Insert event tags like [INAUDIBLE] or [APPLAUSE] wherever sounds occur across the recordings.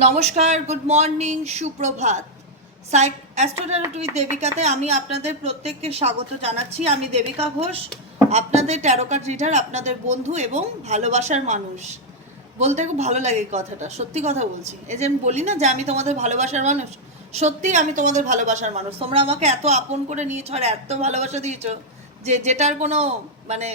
নমস্কার good morning সুপ্রভাত। Psych অ্যাস্ট্রোটারট দেবিকাতে আমি আপনাদের প্রত্যেককে স্বাগত জানাচ্ছি। আমি দেবিকা ঘোষ, আপনাদের ট্যারোকার্ড রিডার আপনাদের বন্ধু এবং ভালোবাসার মানুষ। বলতে খুব ভালো লাগে কথাটা, সত্যি কথা বলছি। এই যে আমি বলি না যে আমি তোমাদের ভালোবাসার মানুষ, সত্যি আমি তোমাদের ভালোবাসার মানুষ। তোমরা আমাকে এত আপন করে নিয়েছো আর এত ভালোবাসা দিয়েছ যে যেটার কোনো মানে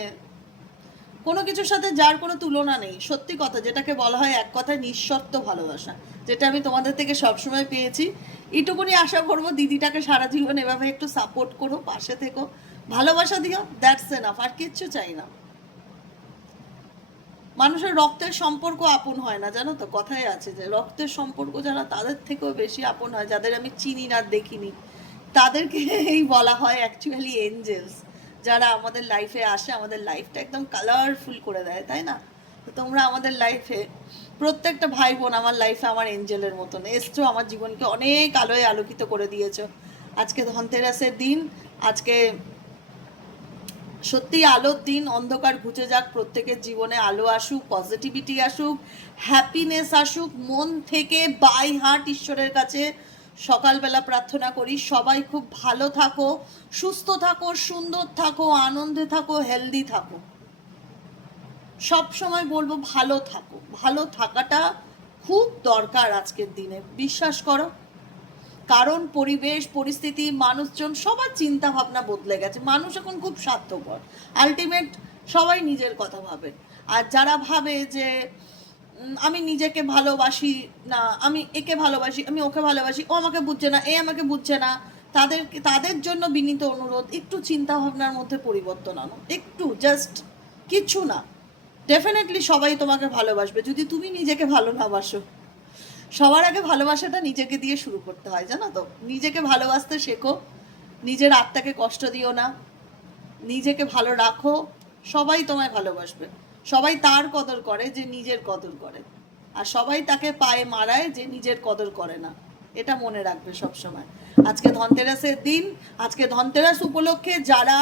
কোনো কিছুর সাথে যার কোনো তুলনা নেই, সত্যি কথা, যেটাকে বলা হয় এক কথায় নিঃশর্ত ভালোবাসা, যেটা আমি তোমাদের থেকে সবসময় পেয়েছি। এটুকুনি আশা করব দিদিটাকে সারা জীবন এভাবে একটু সাপোর্ট করো, পাশে থেকো। ভালোবাসা দিও দ্যাটস এনাফ আর কিচ্ছু চাই না। মানুষের রক্তের সম্পর্ক আপন হয় না, জানো তো, কথাই আছে যে রক্তের সম্পর্ক যারা তাদের থেকেও বেশি আপন হয়, যাদের আমি চিনি না, দেখিনি। তাদেরকে এই বলা হয় অ্যাকচুয়ালি এঞ্জেলস যারা আমাদের লাইফে আসে, আমাদের লাইফটা একদম কালারফুল করে দেয়, তাই না? তো তোমরা আমাদের লাইফে প্রত্যেকটা ভাই বোন আমার লাইফে আমার এঞ্জেলের মতন। এসছো, আমার জীবনকে অনেক আলোয় আলোকিত করে দিয়েছ। আজকে ধনতেরাসের দিন, আজকে সত্যি আলোর দিন, অন্ধকার ঘুচে যাক, প্রত্যেকের জীবনে আলো আসুক পজিটিভিটি আসুক হ্যাপিনেস আসুক, মন থেকে বাই হার্ট ঈশ্বরের কাছে সকালবেলা প্রার্থনা করি, সবাই খুব ভালো থাকো, সুস্থ থাকো, সুন্দর থাকো, আনন্দে থাকো হেলদি থাকো। সব সময় বলব ভালো থাকো, ভালো থাকাটা খুব দরকার আজকের দিনে, বিশ্বাস করো। কারণ পরিবেশ, পরিস্থিতি, মানুষজন, সবার চিন্তা ভাবনা বদলে গেছে। মানুষ এখন খুব স্বার্থপর। আলটিমেট সবাই নিজের কথা ভাবে। আর যারা ভাবে যে আমি নিজেকে ভালোবাসি না, আমি একে ভালোবাসি, আমি ওকে ভালোবাসি, ও আমাকে বুঝছে না, এ আমাকে বুঝছে না, তাদের তাদের জন্য বিনীত অনুরোধ, একটু চিন্তা ভাবনার মধ্যে পরিবর্তন আনো, একটু জাস্ট কিছু না। ডেফিনেটলি সবাই তোমাকে ভালোবাসবে, যদি তুমি নিজেকে ভালো না বাসো। সবার আগে ভালোবাসাটা নিজেকে দিয়ে শুরু করতে হয়, জানো তো? নিজেকে ভালোবাসতে শেখো, নিজের আত্মাকে কষ্ট দিও না, নিজেকে ভালো রাখো, সবাই তোমায় ভালোবাসবে। সবাই তার কদর করে যে নিজের কদর করে। আর সবাই তাকে পায়ে মারায় যে নিজের কদর করে না। এটা মনে রাখবে সব সময় আজকে ধনতেরাসের দিন, আজকে ধনতেরাস উপলক্ষে যারা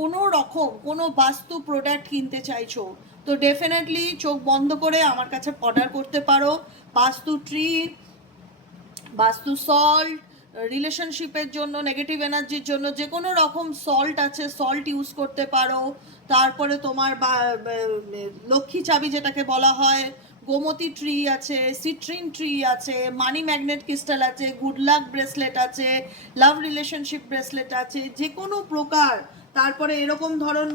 কোনো রকম, কোনো বাস্তু প্রোডাক্ট কিনতে চাইছো, তো ডেফিনেটলি চোখ বন্ধ করে আমার কাছে অর্ডার করতে পারো। বাস্তু ট্রি বাস্তু সল্ট রিলেশনশিপের জন্য নেগেটিভ এনার্জির জন্য যে কোনো রকম সল্ট আছে সল্ট ইউজ করতে পারো। তারপরে তোমার বা লক্ষ্মী চাবি যেটাকে বলা হয়, গোমতি ট্রি আছে সিট্রিন ট্রি আছে মানি ম্যাগনেট ক্রিস্টাল আছে গুড লাক ব্রেসলেট আছে লাভ রিলেশনশিপ ব্রেসলেট আছে যে কোনো প্রকার তারপরে এরকম ধরন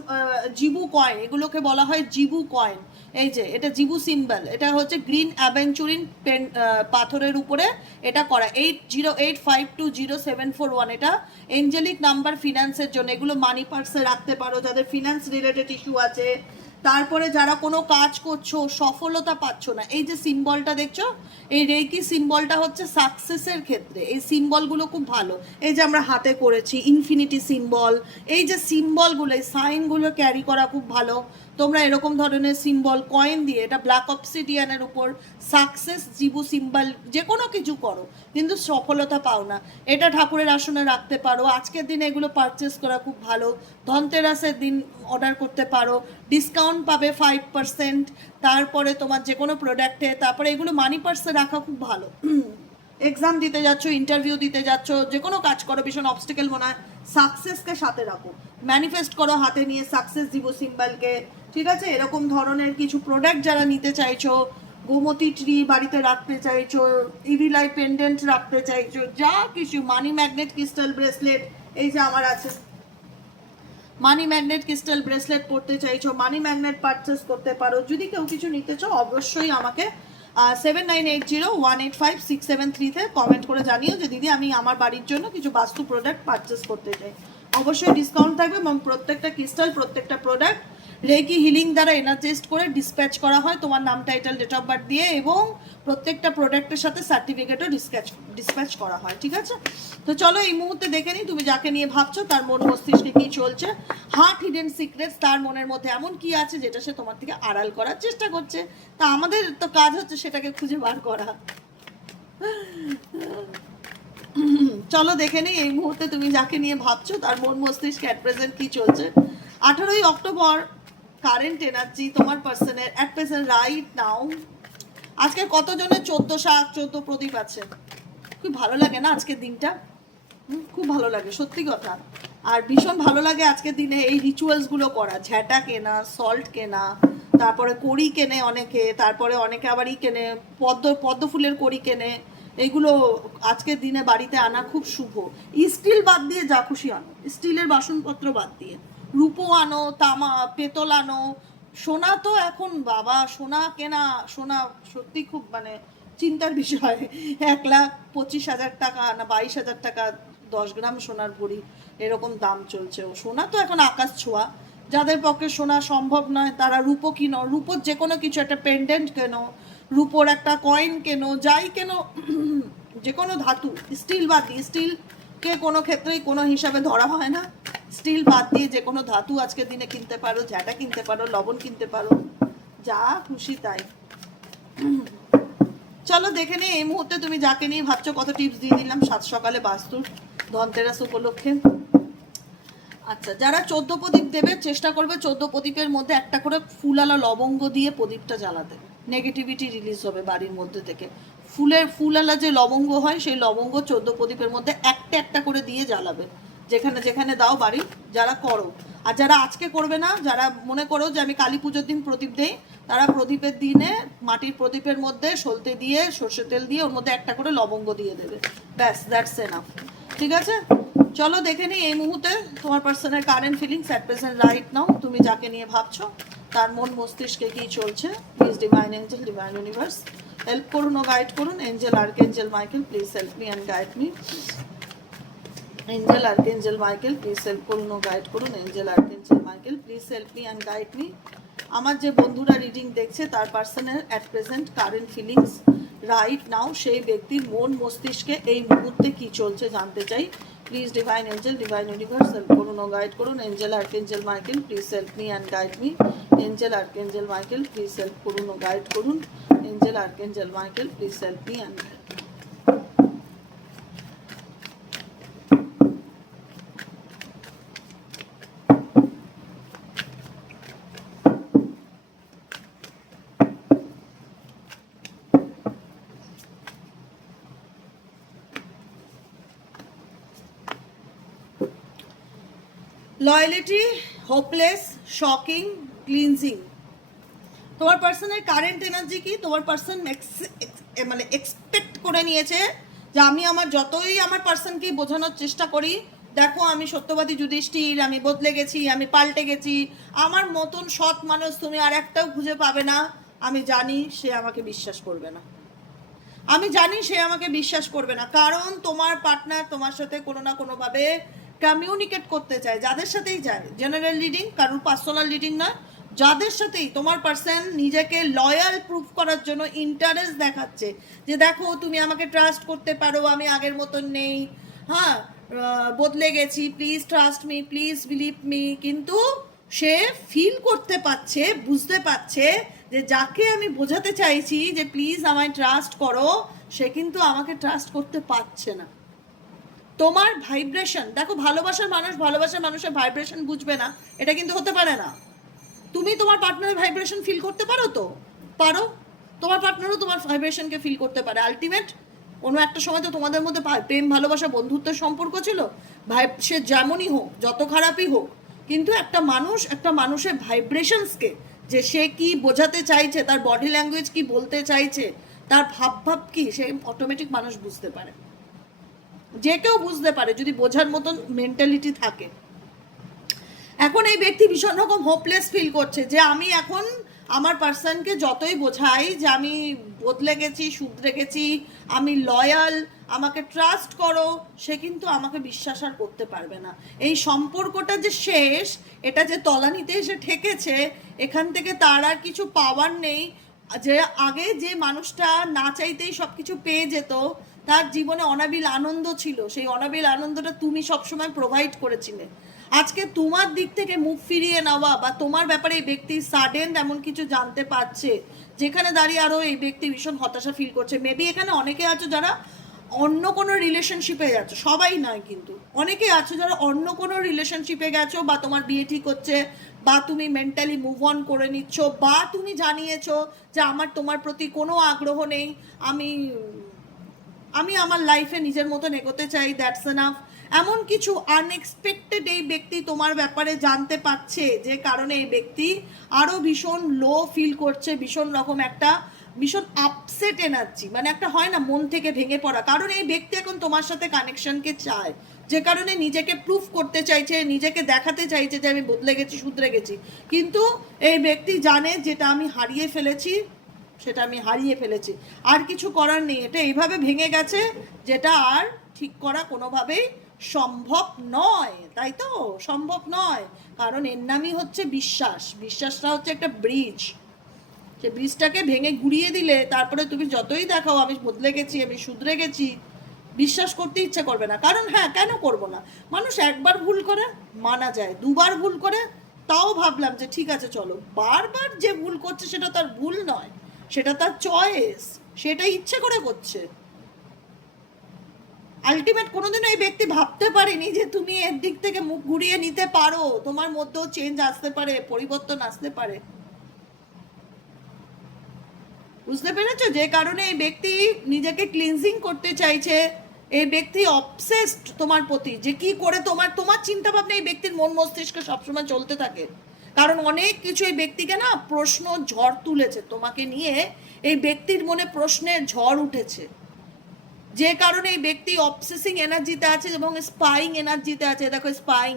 জিবু কয়েন এগুলোকে বলা হয় জিবু কয়েন এই যে, এটা জিবু সিম্বল এটা হচ্ছে গ্রিন অ্যাভেঞ্চুরিন পেন পাথরের উপরে এটা করা। Eight zero eight five two zero seven four one এটা এঞ্জেলিক নাম্বার ফিনান্সের জন্য। এগুলো মানি পার্সে রাখতে পারো, যাদের ফিনান্স রিলেটেড ইস্যু আছে। তারপরে যারা কোনো কাজ করছ, সফলতা পাচ্ছ না, এই যে সিম্বলটা দেখছ, এই রেকি সিম্বলটা হচ্ছে সাকসেসের ক্ষেত্রে। এই সিম্বলগুলো খুব ভালো। এই যে আমরা হাতে করেছি ইনফিনিটি সিম্বল এই যে সিম্বলগুলো এই সাইনগুলো ক্যারি করা খুব ভালো। তোমরা এরকম ধরনের সিম্বল কয়েন দিয়ে, এটা ব্ল্যাক অপসিডিয়ানের উপর সাকসেস জিবু সিম্বল যে কোনো কিছু করো, কিন্তু সফলতা পাও না। এটা ঠাকুরের আসনে রাখতে পারো। আজকের দিনে এগুলো পারচেস করা খুব ভালো। ধনতেরাসের দিন অর্ডার করতে পারো। ডিসকাউন্ট পাবে ফাইভ পার্সেন্ট তারপরে তোমার যে কোনো প্রোডাক্টে তারপরে এগুলো মানি পার্সে রাখা খুব ভালো। [CLEARS THROAT] এক্সাম দিতে যাচ্ছ ইন্টারভিউ দিতে যাচ্ছ যে কোনো কাজ করো, ভীষণ অবস্টিকেল মনে হয়। সাকসেসকে সাথে রাখো। ম্যানিফেস্ট করো হাতে নিয়ে সাকসেস দিব সিম্বলকে ঠিক আছে? এরকম ধরনের কিছু প্রোডাক্ট যারা নিতে চাইছো, গোমতী ট্রি বাড়িতে রাখতে চাইছো ইভিলাই পেন্ডেন্ট রাখতে চাইছো, যা কিছু মানি ম্যাগনেট ক্রিস্টাল ব্রেসলেট এই যে আমার আছে। মানি ম্যাগনেট ক্রিস্টাল ব্রেসলেট পরতে চাইছো মানি ম্যাগনেট পারচেস করতে পারো। যদি কেউ কিছু নিতে চাও, অবশ্যই আমাকে seven nine eight zero one eight five six seven থ্রিতে কমেন্ট করে জানিও যে, দিদি, আমি আমার বাড়ির জন্য কিছু বাস্তু প্রোডাক্ট পারচেস করতে চাই। অবশ্যই ডিসকাউন্ট থাকবে এবং প্রত্যেকটা ক্রিস্টাল প্রত্যেকটা প্রোডাক্ট রেকি হিলিং দ্বারা এনার্জাইজড করে ডিসপ্যাচ করা হয়। তোমার নাম টাইটেল ডেট অফ বার্থ দিয়ে এবং প্রত্যেকটা প্রোডাক্টের সাথে সার্টিফিকেটও ডিসপ্যাচ ডিসপ্যাচ করা হয়, ঠিক আছে? তো চলো এই মুহূর্তে দেখে নিই তুমি যাকে নিয়ে ভাবছ, তার মন মস্তিষ্কে কী চলছে। হার্ট হিডেন সিক্রেটস তার মনের মধ্যে এমন কি আছে যেটা সে তোমার থেকে আড়াল করার চেষ্টা করছে? তা আমাদের তো কাজ হচ্ছে সেটাকে খুঁজে বার করা। চলো দেখে নিই এই মুহূর্তে তুমি যাকে নিয়ে ভাবছ, তার মন মস্তিষ্কে অ্যাট প্রেজেন্ট কী চলছে। আঠারোই অক্টোবর কারেন্ট এনার্জি তোমার পার্সনের অ্যাট প্রেজেন্ট রাইট নাও আজকে কতজনের চোদ্দ শাক, চোদ্দ প্রদীপ আছে? খুব ভালো লাগে না আজকের দিনটা? খুব ভালো লাগে, সত্যি কথা। আর ভীষণ ভালো লাগে আজকের দিনে এই রিচুয়ালসগুলো করা। ঝ্যাটা কেনা সল্ট কেনা, তারপরে কড়ি কেনে অনেকে, তারপরে অনেকে আবার ই কেনে, পদ্ম পদ্ম ফুলের কড়ি কেনে। এগুলো আজকের দিনে বাড়িতে আনা খুব শুভ। স্টিল বাদ দিয়ে যা খুশি আনো। স্টিলের বাসনপত্র বাদ দিয়ে। রূপো আনো, তামা, পেতল আনো। সোনা তো এখন বাবা, সোনা কেনা, সোনা সত্যি খুব মানে চিন্তার বিষয়। এক লাখ পঁচিশ হাজার টাকা না বাইশ হাজার টাকা, দশ গ্রাম সোনার ভরি, এরকম দাম চলছে। ও সোনা তো এখন আকাশ ছোঁয়া। যাদের পক্ষে সোনা সম্ভব নয়, তারা রূপো কিনো। রূপোর যে কোনো কিছু, একটা পেন্ডেন্ট কেনো, রূপোর একটা কয়েন কেনো, যাই কেনো, যে কোনো ধাতু স্টিল বাদ স্টিলকে কোনো ক্ষেত্রেই কোনো হিসাবে ধরা হয় না। স্টিল বাদ দিয়ে যে কোনো ধাতু আজকের দিনে কিনতে পারো ঝাঁটা কিনতে পারো, লবণ কিনতে পারো, যা খুশি তাই। চলো দেখে নিই এই মুহূর্তে তুমি যাকে নিয়ে ভাবছ, কত টিপস দিয়ে দিলাম, সাত সকালে বাস্তুর ধনতেরাস উপলক্ষে। আচ্ছা যারা চোদ্দ প্রদীপ দেবে, চেষ্টা করবে চোদ্দ প্রদীপের মধ্যে একটা করে ফুলালা লবঙ্গ দিয়ে প্রদীপটা জ্বালাতে। নেগেটিভিটি রিলিজ হবে বাড়ির মধ্যে থেকে। ফুলের, ফুলালা যে লবঙ্গ হয়, সেই লবঙ্গ চোদ্দ প্রদীপের মধ্যে একটা একটা করে দিয়ে জ্বালাবে। যেখানে যেখানে দাও বাড়ি, যারা করো। আর যারা আজকে করবে না, যারা মনে করো যে আমি কালী পুজোর দিন প্রদীপ দেই, তারা প্রদীপের দিনে মাটির প্রদীপের মধ্যে সলতে দিয়ে, সর্ষে তেল দিয়ে ওর মধ্যে একটা করে লবঙ্গ দিয়ে দেবে। ব্যাস দ্যাটস এনাফ ঠিক আছে? চলো দেখে নিই এই মুহূর্তে তোমার পার্সনের current feelings at present right now তুমি যাকে নিয়ে ভাবছ, তার মন মস্তিষ্কে কি চলছে please divine angel divine universe help করুন ও গাইড করুন angel archangel Michael please help me and guide me angel archangel Michael please help করুন ও গাইড করুন angel archangel Michael please help me and guide me আমার যে বন্ধুরা reading দেখছে, তার পার্সনের at present current feelings right now সেই ব্যক্তির মন মস্তিষ্কে এই মুহূর্তে কি চলছে জানতে চাই। Please divine angel divine universe help করুন ও গাইড করুন। Angel archangel Michael please help me and guide me angel archangel Michael please help করুন ও গাইড করুন। Angel archangel Michael please help me and guide loyalty hopeless shocking cleansing তোমার পার্সনের current energy কি? তোমার পার্সন মানে expect করে নিয়েছে যে আমি আমার যতই আমার পার্সনকে বোঝানোর চেষ্টা করি, দেখো আমি সত্যবাদী যুধিষ্ঠির, আমি বদলে গেছি, আমি পাল্টে গেছি, আমার মতন সৎ মানুষ তুমি আর একটাও খুঁজে পাবে না। আমি জানি সে আমাকে বিশ্বাস করবে না। আমি জানি সে আমাকে বিশ্বাস করবে না। কারণ তোমার পার্টনার তোমার সাথে কোনো না কোনোভাবে কমিউনিকেট করতে চায়, যাদের সাথেই যায়। জেনারেল লিডিং কারোর পার্সোনাল লিডিং না যাদের সাথেই তোমার পার্সন নিজেকে লয়াল প্রুফ করার জন্য ইন্টারেস্ট দেখাচ্ছে যে দেখো, তুমি আমাকে ট্রাস্ট করতে পারো, আমি আগের মতন নেই। হ্যাঁ বদলে গেছি please trust me please believe me কিন্তু সে ফিল করতে পারছে, বুঝতে পারছে যে যাকে আমি বোঝাতে চাইছি যে প্লিজ আমায় ট্রাস্ট করো, সে কিন্তু আমাকে ট্রাস্ট করতে পারছে না। তোমার ভাইব্রেশন দেখো ভালোবাসার মানুষ ভালোবাসার মানুষের ভাইব্রেশন বুঝবে না, এটা কিন্তু হতে পারে না। তুমি তোমার পার্টনারের ভাইব্রেশন ফিল করতে পারো তো? পারো। তোমার পার্টনারও তোমার ভাইব্রেশনকে ফিল করতে পারে। আলটিমেট কোনো একটা সময় তো তোমাদের মধ্যে প্রেম, ভালোবাসা, বন্ধুত্বের সম্পর্ক ছিল। ভাই সে যেমনই হোক, যত খারাপই হোক, কিন্তু একটা মানুষ, একটা মানুষের ভাইব্রেশনসকে যে সে কি বোঝাতে চাইছে, তার বডি ল্যাঙ্গুয়েজ কি বলতে চাইছে, তার ভাব ভাব কি, সে অটোমেটিক মানুষ বুঝতে পারে। যে কেউ বুঝতে পারে, যদি বোঝার মতন মেন্টালিটি থাকে। এখন এই ব্যক্তি ভীষণ রকম হোপলেস ফিল করছে যে আমি এখন আমার পার্সনকে যতই বোঝাই যে আমি বদলে গেছি, শুধরে গেছি, আমি লয়াল আমাকে ট্রাস্ট করো, সে কিন্তু আমাকে বিশ্বাস আর করতে পারবে না। এই সম্পর্কটা যে শেষ, এটা যে তলানিতে এসে ঠেকেছে, এখান থেকে তার আর কিছু পাওয়ার নেই। যে আগে যে মানুষটা না চাইতেই সব কিছু পেয়ে যেত তার জীবনে অনাবিল আনন্দ ছিল। সেই অনাবিল আনন্দটা তুমি সবসময় প্রোভাইড করেছিলে। আজকে তোমার দিক থেকে মুখ ফিরিয়ে নেওয়া বা তোমার ব্যাপারে এই ব্যক্তি সাডেন এমন কিছু জানতে পারছে, যেখানে দাঁড়িয়ে আরও এই ব্যক্তি ভীষণ হতাশা ফিল করছে। মেবি এখানে অনেকে আছো যারা অন্য কোনো রিলেশনশিপে যাচ্ছ সবাই নয় কিন্তু। অনেকে আছো যারা অন্য কোনো রিলেশনশিপে গেছো বা তোমার বিয়ে ঠিক হচ্ছে বা তুমি মেন্টালি মুভ অন করে নিচ্ছ বা তুমি জানিয়েছো যে আমার তোমার প্রতি কোনো আগ্রহ নেই, আমি আমি আমার লাইফে নিজের মতন এগোতে চাই দ্যাটস এনাফ এমন কিছু আনএক্সপেক্টেড এই ব্যক্তি তোমার ব্যাপারে জানতে পারছে, যে কারণে এই ব্যক্তি আরও ভীষণ লো ফিল করছে, ভীষণ রকম একটা, ভীষণ আপসেট এনার্জি মানে একটা হয় না, মন থেকে ভেঙে পড়া। কারণ এই ব্যক্তি এখন তোমার সাথে কানেকশনকে চায়, যে কারণে নিজেকে প্রুফ করতে চাইছে, নিজেকে দেখাতে চাইছে যে আমি বদলে গেছি, শুধরে গেছি। কিন্তু এই ব্যক্তি জানে যেটা আমি হারিয়ে ফেলেছি সেটা আমি হারিয়ে ফেলেছি। আর কিছু করার নেই, এটা এইভাবে ভেঙে গেছে যেটা আর ঠিক করা কোনোভাবেই সম্ভব নয়, তাই তো? সম্ভব নয়। কারণ এর নামই হচ্ছে বিশ্বাস। বিশ্বাসটা হচ্ছে একটা ব্রিজ সে ব্রিজটাকে ভেঙে গুড়িয়ে দিলে তারপরে তুমি যতই দেখাও, আমি বদলে গেছি, আমি শুধরে গেছি, বিশ্বাস করতে ইচ্ছে করবে না। কারণ হ্যাঁ কেন করব না? মানুষ একবার ভুল করে, মানা যায়। দুবার ভুল করে, তাও ভাবলাম যে ঠিক আছে, চলো। বারবার যে ভুল করছে, সেটা তার ভুল নয়। সেটা তার চয়েস সেটা ইচ্ছে করে করছে। আলটিমেট কোনোদিনও এই ব্যক্তি ভাবতে পারেনি যে তুমি এর দিক থেকে মুখ ঘুরিয়ে নিতে পারো, তোমার মধ্যেও চেঞ্জ আসতে পারে, পরিবর্তন আসতে পারে। বুঝতে পেরেছ? যে কারণে এই ব্যক্তি নিজেকে ক্লিনজিং করতে চাইছে, এই ব্যক্তি অবসেসড তোমার প্রতি, যে কি করে তোমার তোমার চিন্তা ভাবনা এই ব্যক্তির মন মস্তিষ্ক সবসময় চলতে থাকে। কারণ অনেক কিছু এই ব্যক্তিকে না প্রশ্ন ঝড় তুলেছে। তোমাকে নিয়ে এই ব্যক্তির মনে প্রশ্নের ঝড় উঠেছে। যে কারণে এই ব্যক্তি অবসেসিং এনার্জিতে আছে এবং স্পাইং এনার্জিতে আছে। দেখো স্পাইং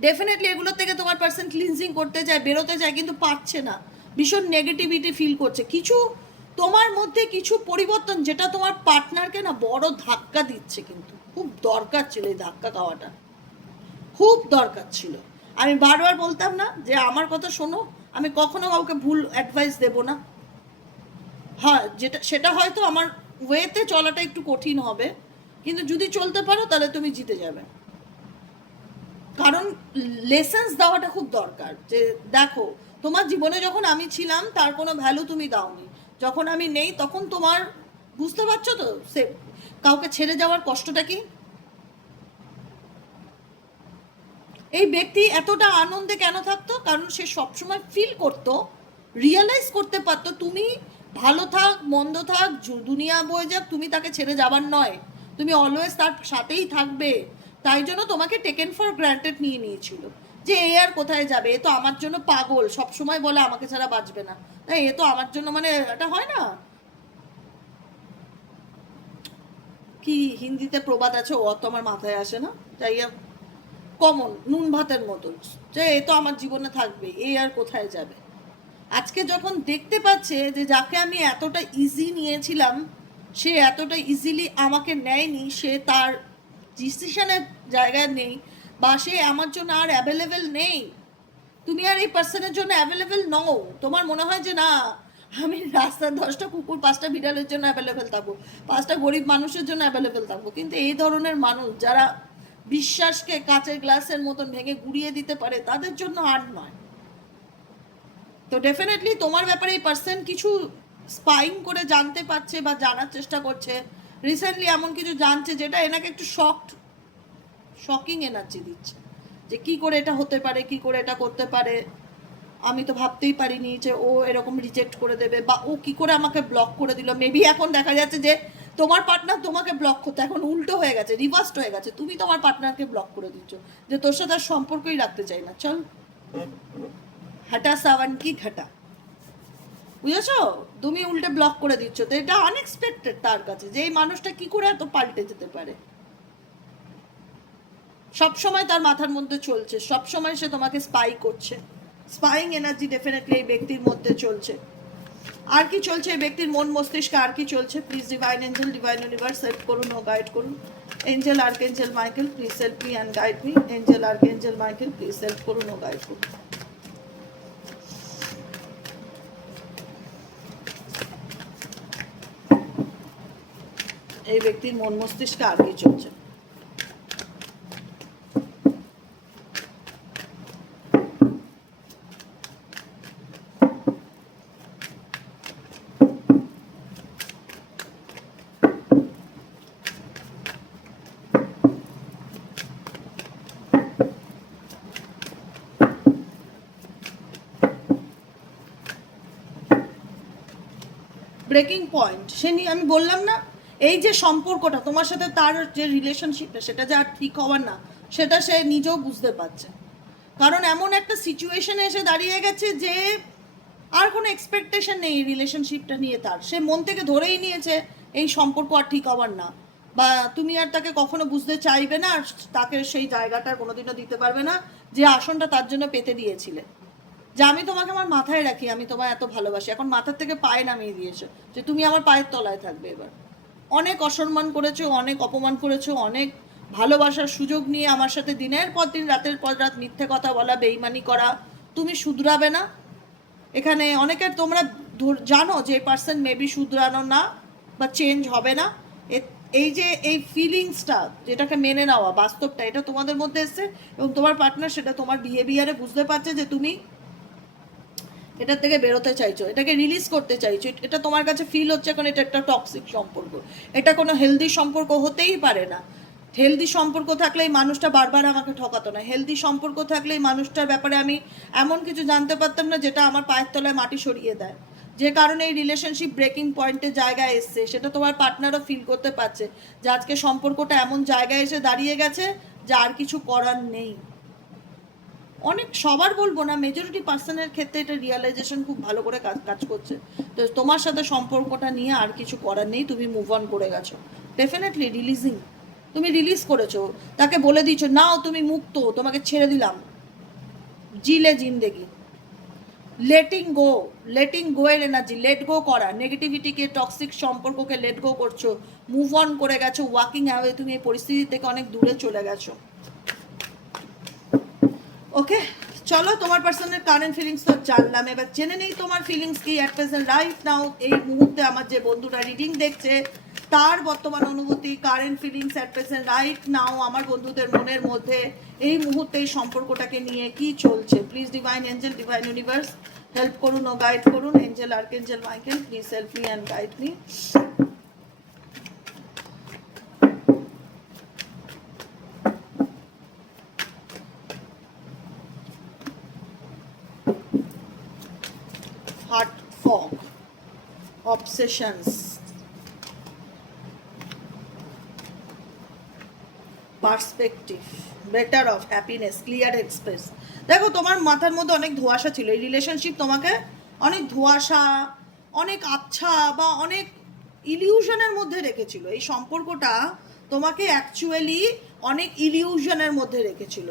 ডেফিনেটলি এগুলো থেকে তোমার পার্সন ক্লিনজিং করতে চায়, বেরোতে চায়, কিন্তু পারছে না। ভীষণ নেগেটিভিটি ফিল করছে। কিছু তোমার মধ্যে কিছু পরিবর্তন যেটা তোমার পার্টনারকে না বড় ধাক্কা দিচ্ছে কিন্তু। খুব দরকার ছিল এই ধাক্কা খাওয়াটা। খুব দরকার ছিল। আমি বারবার বলতাম না যে আমার কথা শোনো, আমি কখনো কাউকে ভুল অ্যাডভাইস দেব না। হ্যাঁ যেটা, সেটা হয়তো আমার ওয়েতে চলাটা একটু কঠিন হবে, কিন্তু যদি চলতে পারো তাহলে তুমি জিতে যাবে। কারণ লেসেন্স দেওয়াটা খুব দরকার, যে দেখো, তোমার জীবনে যখন আমি ছিলাম, তার কোনো ভ্যালু তুমি দাওনি। যখন আমি নেই, তখন তোমার, বুঝতে পারছ তো? সে, কাউকে ছেড়ে যাওয়ার কষ্টটা কি? এই ব্যক্তি এতটা আনন্দে কেন থাকতো? কারণ সে সবসময় ফিল করতো রিয়েলাইজ করতে পারতো, তুমি ভালো থাক, মন্দ থাক দুনিয়া বয়ে যাক, তুমি তাকে ছেড়ে যাবার নয়। তুমি অলওয়েজ তার সাথেই থাকবে। তাই জন্য তোমাকে টেকেন ফর গ্রান্টেড নিয়ে নিয়েছিল। যে এ আর কোথায় যাবে? এ তো আমার জন্য পাগল সব সময় বলে আমাকে ছাড়া বাঁচবে না। তাই এ তো আমার জন্য মানে এটা হয় না? কি হিন্দিতে প্রবাদ আছে, ও তো আমার মাথায় আসে না। যাই হোক। কমন, নুন ভাতের মতন। যে এ তো আমার জীবনে থাকবে, এ আর কোথায় যাবে? আজকে যখন দেখতে পাচ্ছে যে যাকে আমি এতটা ইজি নিয়েছিলাম, সে এতটা ইজিলি আমাকে নেয়নি, সে তার ডিসিশনের জায়গায় নেই বা সে আমার জন্য আর অ্যাভেলেবেল নেই। তুমি আর এই পার্সনের জন্য অ্যাভেলেবেল নও। তোমার মনে হয় যে না, আমি রাস্তার দশটা কুকুর, পাঁচটা বিড়ালের জন্য অ্যাভেলেবেল থাকব, পাঁচটা গরিব মানুষের জন্য অ্যাভেলেবেল থাকব। কিন্তু এই ধরনের মানুষ যারা বিশ্বাসকে কাঁচের গ্লাসের মতন ভেঙে গুড়িয়ে দিতে পারে, তাদের জন্য আর নয়। তো ডেফিনেটলি তোমার ব্যাপারে এই পার্সন কিছু স্পাইং করে জানতে পারছে বা জানার চেষ্টা করছে। রিসেন্টলি এমন কিছু জানছে যেটা এনাকে একটু শকড শকিং এনার্জি দিচ্ছে। যে কি করে এটা হতে পারে, কি করে এটা করতে পারে। আমি তো ভাবতেই পারিনি যে ও এরকম রিজেক্ট করে দেবে বা ও কি করে আমাকে ব্লক করে দিল। মেবি এখন দেখা যাচ্ছে যে তোমার পার্টনার তোমাকে ব্লক করতে। এখন উল্টো হয়ে গেছে রিভার্সড হয়ে গেছে। তুমি তোমার পার্টনারকে ব্লক করে দিচ্ছ যে তোর সাথে আর সম্পর্কই রাখতে চাই না। চল। হাটা সাবান কি ঘাটা? বুঝেছ? তুমি উল্টে ব্লক করে দিচ্ছ। তো এটা আনএক্সপেক্টেড তার কাছে। যে এই মানুষটা কি করে এত পাল্টে যেতে পারে? সব সময় তার মাথার মধ্যে চলছে। সব সময় সে তোমাকে স্পাই করছে। স্পাইং এনার্জি ডেফিনেটলি এই ব্যক্তির মধ্যে চলছে। আর কি চলছে ব্যক্তির মন মস্তিষ্কে? আর কি চলছে? Please divine angel divine universe help করুন, ও গাইড করুন। Angel archangel Michael please help me and guide me angel archangel Michael please help করুন, ও গাইড করুন। এই ব্যক্তির মন মস্তিষ্কে আর কি চলছে? ব্রেকিং পয়েন্ট সে নিয়ে আমি বললাম না, এই যে সম্পর্কটা, তোমার সাথে তার যে রিলেশনশিপটা সেটা যে আর ঠিক হওয়ার না, সেটা সে নিজেও বুঝতে পারছে। কারণ এমন একটা সিচুয়েশনে এসে দাঁড়িয়ে গেছে যে আর কোনো এক্সপেকটেশন নেই রিলেশনশিপটা নিয়ে তার। সে মন থেকে ধরেই নিয়েছে, এই সম্পর্ক আর ঠিক হবার না। বা তুমি আর তাকে কখনো বুঝতে চাইবে না, আর তাকে সেই জায়গাটা কোনোদিনও দিতে পারবে না, যে আসনটা তার জন্য পেতে দিয়েছিলে। যে আমি তোমাকে আমার মাথায় রাখি, আমি তোমায় এত ভালোবাসি। এখন মাথার থেকে পায়ে নামিয়ে দিয়েছ যে তুমি আমার পায়ের তলায় থাকবে এবার। অনেক অসম্মান করেছ, অনেক অপমান করেছ, অনেক ভালোবাসার সুযোগ নিয়ে আমার সাথে দিনের পর দিন, রাতের পর রাত মিথ্যে কথা বলা, বেইমানি করা, তুমি শুধরাবে না। এখানে অনেকের তোমরা জানো যে পার্সন মেবি শুধরানো না বা চেঞ্জ হবে না। এই যে এই ফিলিংসটা যেটাকে মেনে নেওয়া, বাস্তবটা, এটা তোমাদের মধ্যে এসছে এবং তোমার পার্টনার সেটা তোমার বিহেভিয়ারে বুঝতে পারছে যে তুমি এটার থেকে বেরোতে চাইছো, এটাকে রিলিজ করতে চাইছো, এটা তোমার কাছে ফিল হচ্ছে এখন এটা একটা টক্সিক সম্পর্ক। এটা কোনো হেলদি সম্পর্ক হতেই পারে না। হেলদি সম্পর্ক থাকলে এই মানুষটা বারবার আমাকে ঠকাতো না। হেলদি সম্পর্ক থাকলে এই মানুষটার ব্যাপারে আমি এমন কিছু জানতে পারতাম না যেটা আমার পায়ের তলায় মাটি সরিয়ে দেয়। যে কারণে এই রিলেশনশিপ ব্রেকিং পয়েন্টের জায়গায় এসছে, সেটা তোমার পার্টনারও ফিল করতে পারছে যে আজকে সম্পর্কটা এমন জায়গায় এসে দাঁড়িয়ে গেছে যে আর কিছু করার নেই। অনেক, সবার বলব না মেজরিটি পার্সনের ক্ষেত্রে এটা রিয়েলাইজেশন খুব ভালো করে কাজ কাজ করছে। তো তোমার সাথে সম্পর্কটা নিয়ে আর কিছু করার নেই, তুমি মুভ অন করে গেছো। ডেফিনেটলি রিলিজিং তুমি রিলিজ করেছ, তাকে বলে দিয়েছ, নাও, তুমি মুক্ত, তোমাকে ছেড়ে দিলাম। জিলে জিন্দেগি লেটিং গো লেটিং গো এর এনার্জি লেট গো করা। নেগেটিভিটিকে টক্সিক সম্পর্ককে লেট গো করছ। মুভ অন করে গেছো ওয়াকিং অ্যাওয়ে তুমি এই পরিস্থিতি থেকে অনেক দূরে চলে গেছো। ওকে চলো তোমার পার্সোনাল কারেন্ট ফিলিংস তো জানলাম। এবার জেনে নেই তোমার ফিলিংস কি অ্যাট প্রেজেন্ট রাইট নাও এই মুহূর্তে আমার যে বন্ধুটা রিডিং দেখছে, তার বর্তমান অনুভূতি current feelings at present right now আমার বন্ধুদের মনের মধ্যে। এই মুহূর্তে এই সম্পর্কটাকে নিয়ে কি চলছে? Please divine angel divine universe help করুন ও গাইড করুন। Angel archangel Michael please help me and guide me obsessions, perspective better off happiness clear express দেখো তোমার মাথার মধ্যে অনেক ধোঁয়াশা ছিল। এই রিলেশনশিপ তোমাকে অনেক ধোঁয়াশা অনেক আবছা বা অনেক ইলিউশনের মধ্যে রেখেছিল। এই সম্পর্কটা তোমাকে অ্যাকচুয়ালি অনেক ইলিউশনের মধ্যে রেখেছিল।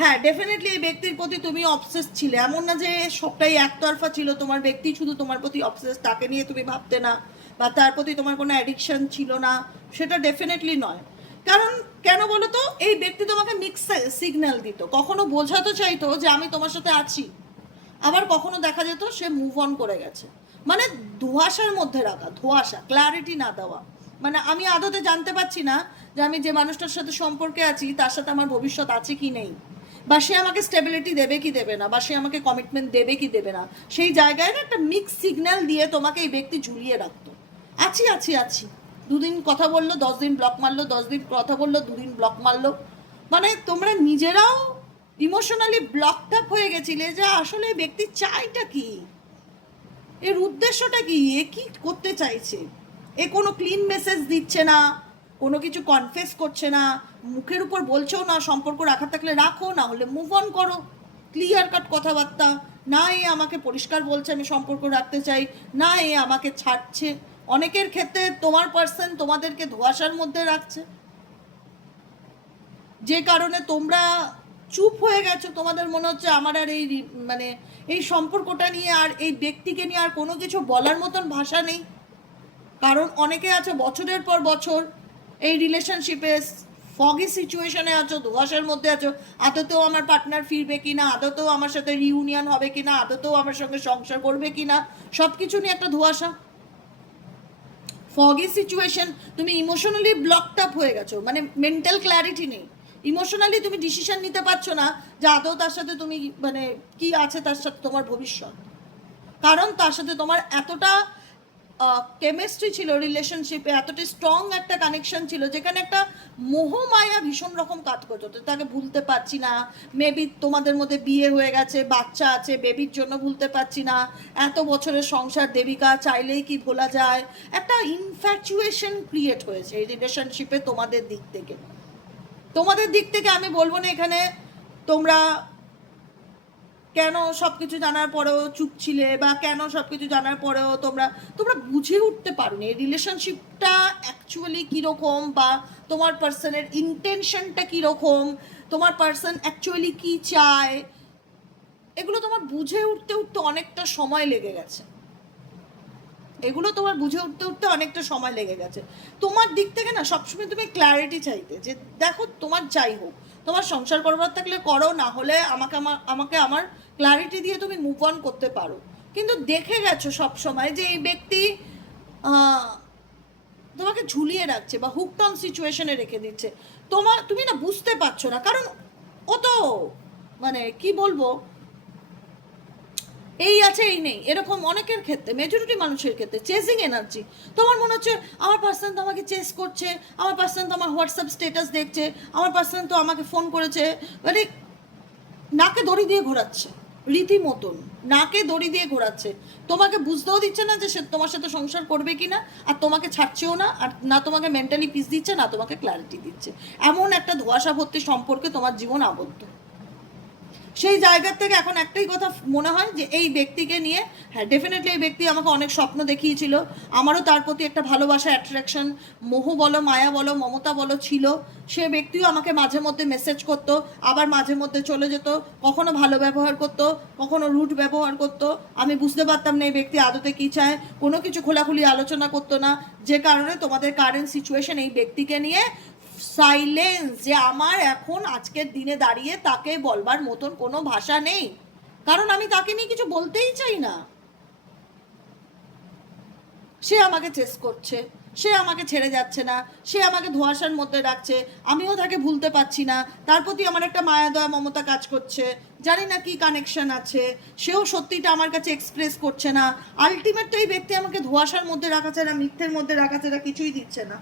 হ্যাঁ ডেফিনেটলি এই ব্যক্তির প্রতি তুমি অবসেস ছিলে। এমন না যে সবটাই একতরফা ছিল, তোমার ব্যক্তি শুধু তোমার প্রতি অবসেস তাকে নিয়ে তুমি ভাবতে না, বা তার প্রতি তোমার কোনো অ্যাডিকশন ছিল না, সেটা ডেফিনেটলি নয়। কারণ কেন বলো তো এই ব্যক্তি তোমাকে মিক্স সিগন্যাল দিত। কখনো বোঝাতে চাইতো যে আমি তোমার সাথে আছি। আবার কখনো দেখা যেত সে মুভ অন করে গেছে। মানে ধোঁয়াশার মধ্যে রাখা, ধোঁয়াশা ক্ল্যারিটি না দেওয়া। মানে আমি আদতে জানতে পারছি না যে আমি যে মানুষটার সাথে সম্পর্কে আছি, তার সাথে আমার ভবিষ্যৎ আছে কি নেই। বা সে আমাকে স্টেবিলিটি দেবে কি দেবে না, বা সে আমাকে কমিটমেন্ট দেবে কি দেবে না, সেই জায়গায় না একটা মিক্স সিগন্যাল দিয়ে তোমাকে এই ব্যক্তি ঝুলিয়ে রাখতো। আছি আছি আছি। দুদিন কথা বলল দশ দিন ব্লক মারলো দশ দিন কথা বলল, দুদিন ব্লক মারলো। মানে তোমরা নিজেরাও ইমোশনালি ব্লকড আপ হয়ে গেছিলে যে আসলে এই ব্যক্তি চাইটা কি? এর উদ্দেশ্যটা কি? এ কি করতে চাইছে? এ কোনো ক্লিন মেসেজ দিচ্ছে না? কোনো কিছু কনফেস করছে না, মুখের উপর বলছেও না, সম্পর্ক রাখা থাকলে রাখো, না হলে মুভ অন করো। ক্লিয়ার কাট কথাবার্তা। না এ আমাকে পরিষ্কার বলছে আমি সম্পর্ক রাখতে চাই, না এ আমাকে ছাড়ছে। অনেকের ক্ষেত্রে তোমার পার্সন তোমাদেরকে ধোয়াশার মধ্যে রাখছে। যে কারণে তোমরা চুপ হয়ে গেছো, তোমাদের মনে হচ্ছে আমার আর এই মানে এই সম্পর্কটা নিয়ে আর এই ব্যক্তিকে নিয়ে আর কোনো কিছু বলার মতন ভাষা নেই। কারণ অনেকে আছে বছরের পর বছর এই রিলেশনশিপে ফগি সিচুয়েশনে আছো ধোয়াশার মধ্যে আছো, আদতেও আমার পার্টনার ফিরবে কি না আদতেও আমার সাথে রিউনিয়ন হবে কি না আদতেও আমার সঙ্গে সংসার করবে কি না সব কিছু নিয়ে একটা ধোয়াশা। ফগি সিচুয়েশন তুমি ইমোশনালি ব্লকড আপ হয়ে গেছো মানে মেন্টাল ক্ল্যারিটি নেই। ইমোশনালি তুমি ডিসিশন নিতে পারছ না যে আদৌ তার সাথে তুমি মানে কি আছে তার সাথে তোমার ভবিষ্যৎ। কারণ তার সাথে তোমার এতটা কেমিস্ট্রি ছিল রিলেশনশিপে এতটা স্ট্রং একটা কানেকশন ছিল যেখানে একটা মোহমায়া ভীষণ রকম কাজ করতো। তো তাকে ভুলতে পারছি না। মেবি তোমাদের মধ্যে বিয়ে হয়ে গেছে, বাচ্চা আছে বেবির জন্য ভুলতে পারছি না। এত বছরের সংসার দেবিকা, চাইলেই কি ভোলা যায়? একটা ইনফ্যাচুয়েশন ক্রিয়েট হয়েছে এই রিলেশনশিপে তোমাদের দিক থেকে। তোমাদের দিক থেকে আমি বলব না এখানে তোমরা কেন সব কিছু জানার পরেও চুপ ছিলে বা কেন সব কিছু জানার পরেও তোমরা তোমরা বুঝে উঠতে পারো এই রিলেশনশিপটা অ্যাকচুয়ালি কীরকম বা তোমার পার্সনের ইন্টেনশনটা কীরকম? তোমার পার্সন অ্যাকচুয়ালি কী চায়? এগুলো তোমার বুঝে উঠতে উঠতে অনেকটা সময় লেগে গেছে। এগুলো তোমার বুঝে উঠতে উঠতে অনেকটা সময় লেগে গেছে। তোমার দিক থেকে না, সবসময় তুমি ক্ল্যারিটি চাইতে যে, দেখো, তোমার যাই হোক। তোমার সংসার করবার থাকলে করো, না হলে আমাকে আমার আমাকে আমার ক্ল্যারিটি দিয়ে তুমি মুভ অন করতে পারো। কিন্তু দেখে গেছো সব সময় যে এই ব্যক্তি তোমাকে ঝুলিয়ে রাখছে বা হুকড অন সিচুয়েশনে রেখে দিচ্ছে। তোমার, তুমি না বুঝতে পারছ না, কারণ ও তো মানে কি বলব, এই আছে, এই নেই। এরকম অনেকের ক্ষেত্রে মেজরিটি মানুষের ক্ষেত্রে চেজিং এনার্জি তোমার মনে হচ্ছে, আমার পার্সন তো আমাকে চেস করছে, আমার পার্সন তো আমার হোয়াটসঅ্যাপ স্টেটাস দেখছে, আমার পার্সন তো আমাকে ফোন করেছে মানে নাকে দড়ি দিয়ে ঘোরাচ্ছে। রীতিমতন নাকে দড়ি দিয়ে ঘোরাচ্ছে। তোমাকে বুঝতেও দিচ্ছে না যে সে তোমার সাথে সংসার করবে কি না আর তোমাকে ছাড়ছেও না, আর না তোমাকে মেন্টালি পিস দিচ্ছে, না তোমাকে ক্লারিটি দিচ্ছে। এমন একটা ধোয়াশা ভর্তি সম্পর্কে তোমার জীবন আবদ্ধ। সেই জায়গার থেকে এখন একটাই কথা মনে হয় যে এই ব্যক্তিকে নিয়ে হ্যাঁ ডেফিনেটলি এই ব্যক্তি আমাকে অনেক স্বপ্ন দেখিয়েছিল। আমারও তার প্রতি একটা ভালোবাসা অ্যাট্রাকশন মোহ বলো, মায়া বলো, মমতা বলো ছিল। সে ব্যক্তিও আমাকে মাঝে মধ্যে মেসেজ করতো, আবার মাঝে মধ্যে চলে যেত, কখনো ভালো ব্যবহার করতো, কখনো রুট ব্যবহার করতো। আমি বুঝতে পারতাম না এই ব্যক্তি আদতে কী চায়, কোনো কিছু খোলাখুলি আলোচনা করতো না। যে কারণে তোমাদের কারেন্ট সিচুয়েশন এই ব্যক্তিকে নিয়ে সাইলেন্স যে আমার এখন আজকের দিনে দাঁড়িয়ে তাকে বলবার মতন কোনো ভাষা নেই। কারণ আমি তাকে নিয়ে কিছু বলতেই চাই না। সে আমাকে চেস করছে, সে আমাকে ছেড়ে যাচ্ছে না, সে আমাকে ধোঁয়াশার মধ্যে রাখছে, আমিও তাকে ভুলতে পারছি না, তার প্রতি আমার একটা মায়া দয়া মমতা কাজ করছে, জানি না কি কানেকশন আছে, সেও সত্যিটা আমার কাছে এক্সপ্রেস করছে না আলটিমেট তো এই ব্যক্তি আমাকে ধোঁয়াশার মধ্যে রাখা ছাড়া, মিথ্যের মধ্যে রাখা ছাড়া কিছুই দিচ্ছে না।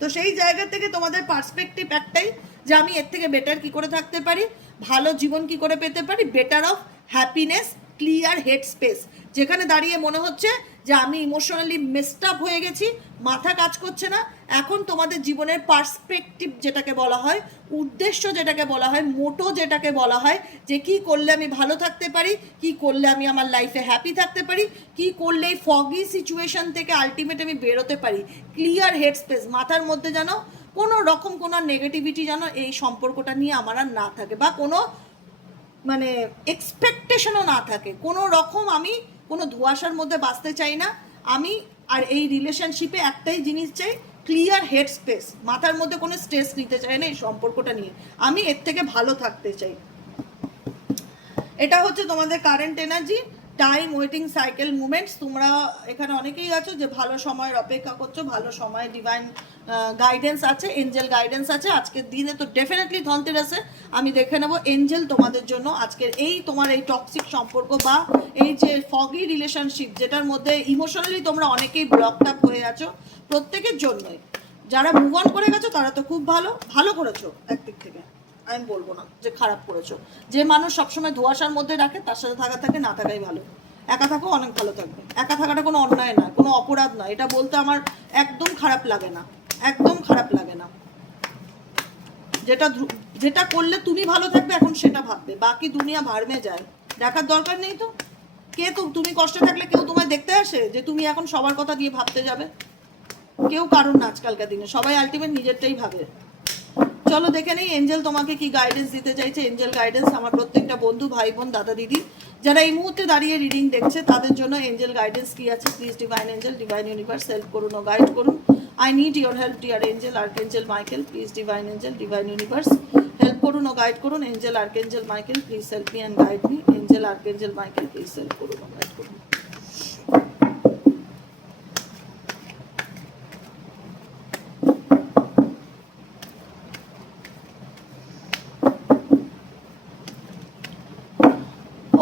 তো সেই জায়গা থেকে তোমাদের পার্সপেক্টিভ একটাই যে আমি এর থেকে বেটার কি করে থাকতে পারি, ভালো জীবন কি করে পেতে পারি better off happiness clear head space যেখানে দাঁড়িয়ে মনে হচ্ছে যে আমি ইমোশনালি মেসড আপ হয়ে গেছি, মাথা কাজ করছে না। এখন তোমাদের জীবনের পার্সপেক্টিভ যেটাকে বলা হয়, উদ্দেশ্য যেটাকে বলা হয় মোটো যেটাকে বলা হয়, যে কি করলে আমি ভালো থাকতে পারি, কি করলে আমি আমার লাইফে হ্যাপি থাকতে পারি, কি করলে এই ফগি সিচুয়েশন থেকে আলটিমেট আমি বেরোতে পারি। ক্লিয়ার হেড স্পেস মাথার মধ্যে যেন কোনো রকম কোনো নেগেটিভিটি যেন এই সম্পর্কটা নিয়ে আমার আর না থাকে বা কোনো মানে এক্সপেকটেশনও না থাকে। কোনো রকম আমি কোনো ধোয়াশার মধ্যে বাঁচতে চাই না। আমি আর এই রিলেশনশিপে একটাই জিনিস চাই ক্লিয়ার হেড স্পেস মাথার মধ্যে কোনো স্ট্রেস নিতে চাই না এই সম্পর্কটা নিয়ে। আমি এর থেকে ভালো থাকতে চাই। এটা হচ্ছে তোমাদের current energy time waiting cycle movements তোমরা এখানে অনেকেই আছো যে ভালো সময়ের অপেক্ষা করছ, ভালো সময় ডিভাইন গাইডেন্স আছে এঞ্জেল গাইডেন্স আছে। আজকের দিনে তো ডেফিনেটলি ধনতেরাসে। আমি দেখে নেব এঞ্জেল তোমাদের জন্য আজকের এই তোমার এই টক্সিক সম্পর্ক বা এই যে ফগি রিলেশনশিপ যেটার মধ্যে ইমোশনালি তোমরা অনেকেই ব্লকড আপ হয়ে আছো প্রত্যেকের জন্যই। যারা মুভ অন করে গেছো, তারা তো খুব ভালো ভালো করেছ একদিক থেকে। আমি বলব না যে খারাপ করেছ। যে মানুষ সবসময় ধোয়াশার মধ্যে রাখে, তার সাথে থাকা থাকে, না থাকাই ভালো। একা থাকো অনেক ভালো থাকবে। একা থাকাটা কোনো অন্যায় না, কোনো অপরাধ না। এটা বলতে আমার একদম খারাপ লাগে না। একদম খারাপ লাগে না। যেটা যেটা করলে তুমি ভালো থাকবে, এখন সেটা ভাববে। বাকি দুনিয়া ভারমে যায়। দেখার দরকার নেই তো। কে তো তুমি কষ্টে থাকলে কেউ তোমায় দেখতে আসে যে তুমি এখন সবার কথা দিয়ে ভাবতে যাবে? কেউ কারণ না আজকালকার দিনে। সবাই আলটিমেট নিজেরটাই ভাবে। চলো দেখে নেই এঞ্জেল তোমাকে কি গাইডেন্স দিতে চাইছে? এঞ্জেল গাইডেন্স আমার প্রত্যেকটা বন্ধু, ভাই বোন, দাদা দিদি, যারা এই মুহূর্তে দাঁড়িয়ে রিডিং দেখছে, তাদের জন্য এঞ্জেল গাইডেন্স কি আছে? Please divine angel divine universe help করুন ও গাইড করুন। I need your help dear angel archangel Michael please divine angel divine universe help করুন ও গাইড করুন। Angel archangel Michael please help me and guide me angel archangel Michael please help করুন ও guide করুন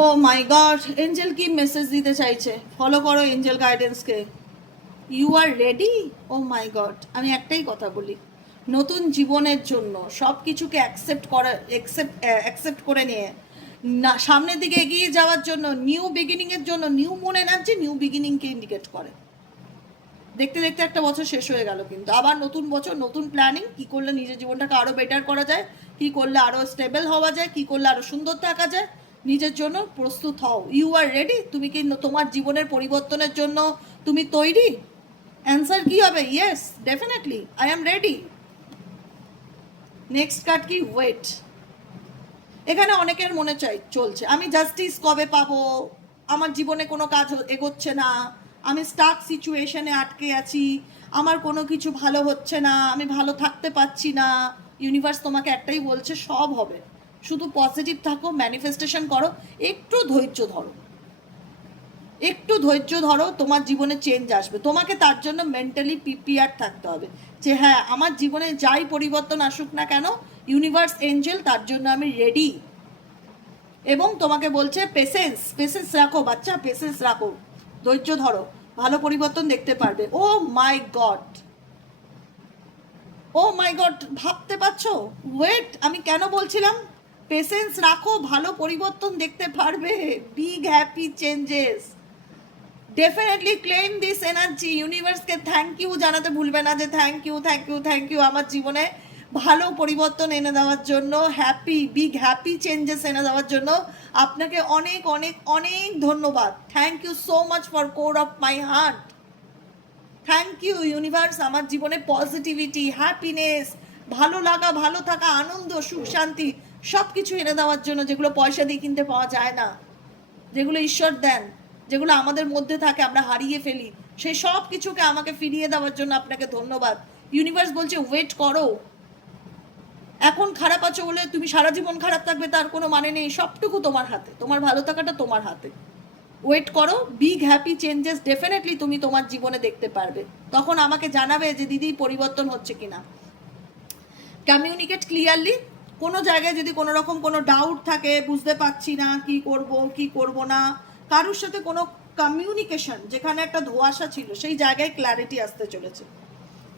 oh my god angel কি message দিতে চাইছে? Follow করো angel গাইডেন্সকে you are ready oh my god আমি একটাই কথা বলি। নতুন জীবনের জন্য সব কিছুকে অ্যাকসেপ্ট করা অ্যাকসেপ্ট অ্যাকসেপ্ট করে নিয়ে, না, সামনের দিকে এগিয়ে যাওয়ার জন্য নিউ বিগিনিংয়ের জন্য নিউ মনে নামছে নিউ বিগিনিংকে ইন্ডিকেট করে। দেখতে দেখতে একটা বছর শেষ হয়ে গেল কিন্তু। আবার নতুন বছর, নতুন প্ল্যানিং কি করলে নিজের জীবনটাকে আরও বেটার করা যায়? কি করলে আরও স্টেবল হওয়া যায়? কি করলে আরও সুন্দর থাকা যায়? নিজের জন্য প্রস্তুত হও। ইউ আর রেডি তুমি কি তোমার জীবনের পরিবর্তনের জন্য তুমি তৈরি? অ্যান্সার কি হবে? Yes definitely I am ready next card কি? ওয়েট এখানে অনেকের মনে চাই, চলছে। আমি জাস্টিস কবে পাবো? আমার জীবনে কোনো কাজ এগোচ্ছে না। আমি স্টাক সিচুয়েশনে আটকে আছি। আমার কোনো কিছু ভালো হচ্ছে না। আমি ভালো থাকতে পারছি না। ইউনিভার্স তোমাকে একটাই বলছে, সব হবে। শুধু পজিটিভ থাকো ম্যানিফেস্টেশন করো, একটু ধৈর্য ধরো। একটু ধৈর্য ধরো, তোমার জীবনে চেঞ্জ আসবে। তোমাকে তার জন্য মেন্টালি প্রিপেয়ার থাকতে হবে। যে হ্যাঁ আমার জীবনে যাই পরিবর্তন আসুক না কেন ইউনিভার্স এঞ্জেল তার জন্য আমি রেডি এবং তোমাকে বলছে পেশেন্স পেশেন্স রাখো বাচ্চা পেশেন্স রাখো। ধৈর্য ধরো, ভালো পরিবর্তন দেখতে পারবে। ও my god O my god ভাবতে পারছ? ওয়েট আমি কেন বলছিলাম? পেশেন্স রাখো, ভালো পরিবর্তন দেখতে পারবে। Big happy changes definitely claim this energy ইউনিভার্সকে thank you জানাতে ভুলবে না যে thank you thank you thank you আমার জীবনে ভালো পরিবর্তন এনে দেওয়ার জন্য হ্যাপি বিগ হ্যাপি চেঞ্জেস এনে দেওয়ার জন্য আপনাকে অনেক অনেক অনেক ধন্যবাদ। Thank you so much for core of my heart thank you universe আমার জীবনে পজিটিভিটি হ্যাপিনেস ভালো লাগা, ভালো থাকা, আনন্দ, সুখ, শান্তি। সব কিছু এনে দেওয়ার জন্য যেগুলো পয়সা দিয়ে কিনতে পাওয়া যায় না, যেগুলো ঈশ্বর দেন, যেগুলো আমাদের মধ্যে থাকে, আমরা হারিয়ে ফেলি, সেই সব কিছুকে আমাকে ফিরিয়ে দেওয়ার জন্য আপনাকে ধন্যবাদ। ইউনিভার্স বলছে ওয়েট করো। এখন খারাপ আছো বলে তুমি সারা জীবন খারাপ থাকবে, তার কোনো মানে নেই। সবটুকু তোমার হাতে, তোমার ভালো থাকাটা তোমার হাতে। ওয়েট করো বিগ হ্যাপি চেঞ্জেস ডেফিনেটলি তুমি তোমার জীবনে দেখতে পারবে। তখন আমাকে জানাবে যে দিদি, পরিবর্তন হচ্ছে কিনা। কমিউনিকেট ক্লিয়ারলি কোনো জায়গায় যদি কোনো রকম কোনো ডাউট থাকে, বুঝতে পারছি না কি করব কি করব না, কারুর সাথে কোনো কমিউনিকেশন যেখানে একটা ধোঁয়াশা ছিল, সেই জায়গায় ক্ল্যারিটি আসতে চলেছে।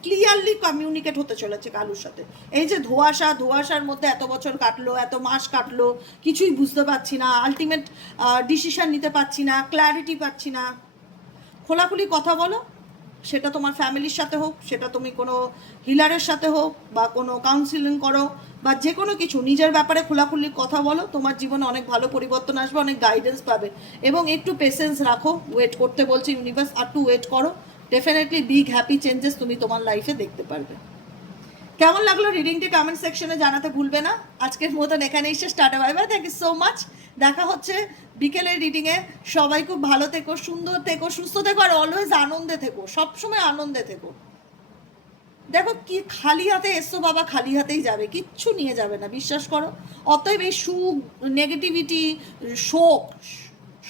ক্লিয়ারলি কমিউনিকেট হতে চলেছে কালুর সাথে। এই যে ধোঁয়াশা, ধোঁয়াশার মধ্যে এত বছর কাটলো, এত মাস কাটলো, কিছুই বুঝতে পারছি না আলটিমেট ডিসিশন নিতে পারছি না ক্ল্যারিটি পাচ্ছি না। খোলাখুলি কথা বলো, সেটা তোমার ফ্যামিলির সাথে হোক, সেটা তুমি কোনো হিলারের সাথে হোক, বা কোনো কাউন্সিলিং করো বা যে কোনো কিছু, নিজের ব্যাপারে খোলাখুলি কথা বলো, তোমার জীবনে অনেক ভালো পরিবর্তন আসবে, অনেক গাইডেন্স পাবে। এবং একটু পেশেন্স রাখো ওয়েট করতে বলছে ইউনিভার্স আর টু ওয়েট করো ডেফিনেটলি বিগ হ্যাপি চেঞ্জেস তুমি তোমার লাইফে দেখতে পারবে। কেমন লাগল রিডিংটি কমেন্ট সেকশনে জানাতে ভুলবে না। আজকের মতন এখানেই শেষ, tata bye bye thank you so much দেখা হচ্ছে বিকেলের রিডিংয়ে সবাই খুব ভালো থেকো, সুন্দর থেকো, সুস্থ থেকো, আর অলওয়েজ আনন্দে থেকো, সবসময় আনন্দে থেকো। দেখো কি খালি হাতে এসো বাবা, খালি হাতেই যাবে, কিচ্ছু নিয়ে যাবে না, বিশ্বাস করো। অতএব এই সুখ নেগেটিভিটি শোক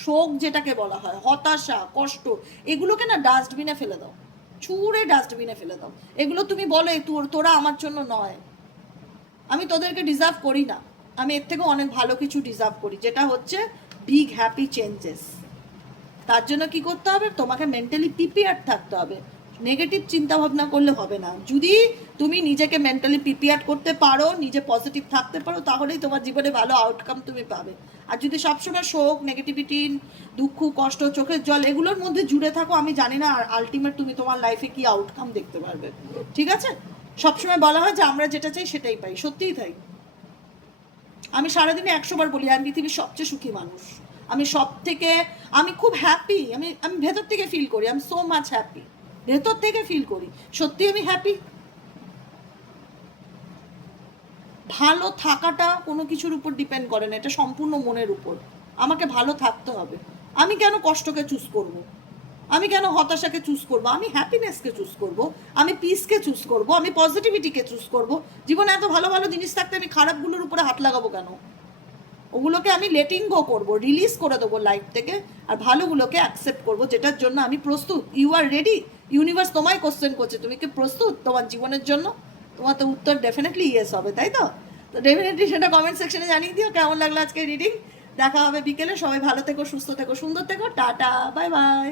শোক যেটাকে বলা হয়, হতাশা, কষ্ট, এগুলোকে না ডাস্টবিনে ফেলে দাও। ছুঁড়ে ডাস্টবিনে ফেলে দাও। এগুলো তুমি বলো তোর, তোরা আমার জন্য নয়। আমি তোদেরকে ডিজার্ভ করি না। আমি এর থেকে অনেক ভালো কিছু ডিজার্ভ করি, যেটা হচ্ছে বিগ হ্যাপি চেঞ্জেস তার জন্য কি করতে হবে? তোমাকে মেন্টালি প্রিপেয়ার থাকতে হবে। নেগেটিভ চিন্তা ভাবনা করলে হবে না। যদি তুমি নিজেকে মেন্টালি প্রিপেয়ার করতে পারো, নিজে পজিটিভ থাকতে পারো, তাহলেই তোমার জীবনে ভালো আউটকাম তুমি পাবে। আর যদি সবসময় শোক নেগেটিভিটি দুঃখ, কষ্ট, চোখের জল এগুলোর মধ্যে জুড়ে থাকো, আমি জানি না আর আলটিমেট তুমি তোমার লাইফে কি আউটকাম দেখতে পারবে। ঠিক আছে? সবসময় বলা হয় যে আমরা যেটা চাই সেটাই পাই। সত্যিই তাই। আমি সারাদিনে একশো বার বলি, আমি পৃথিবীর সবচেয়ে সুখী মানুষ। আমি সব থেকে আমি খুব হ্যাপি আমি আমি ভেতর থেকে ফিল করি আমি সো মাচ হ্যাপি ভেতর থেকে ফিল করি। সত্যি আমি হ্যাপি ভালো থাকাটা কোনো কিছুর উপর ডিপেন্ড করে না, এটা সম্পূর্ণ মনের উপর। আমাকে ভালো থাকতে হবে। আমি কেন কষ্টকে চুজ করব। আমি কেন হতাশাকে চুজ করব? আমি হ্যাপিনেসকে চুজ করব। আমি পিসকে চুজ করব। আমি পজিটিভিটিকে চুজ করব। জীবনে এত ভালো ভালো জিনিস থাকতে আমি খারাপগুলোর উপরে হাত লাগাবো কেন? ওগুলোকে আমি লেটিং গো করব রিলিজ করে দেবো লাইফ থেকে, আর ভালোগুলোকে অ্যাকসেপ্ট করব, যেটার জন্য আমি প্রস্তুত। ইউ আর রেডি ইউনিভার্স তোমায় কোশ্চেন করছে। তুমি কি প্রস্তুত তোমার জীবনের জন্য? তোমার তো উত্তর ডেফিনেটলি ইয়েস হবে, তাই তো? তো ডেফিনেটলি সেটা কমেন্ট সেকশনে জানিয়ে দিও, কেমন লাগল আজকে রিডিং দেখা হবে বিকেলে, সবাই ভালো থেকো, সুস্থ থেকো, সুন্দর থেকো, টাটা বাই বাই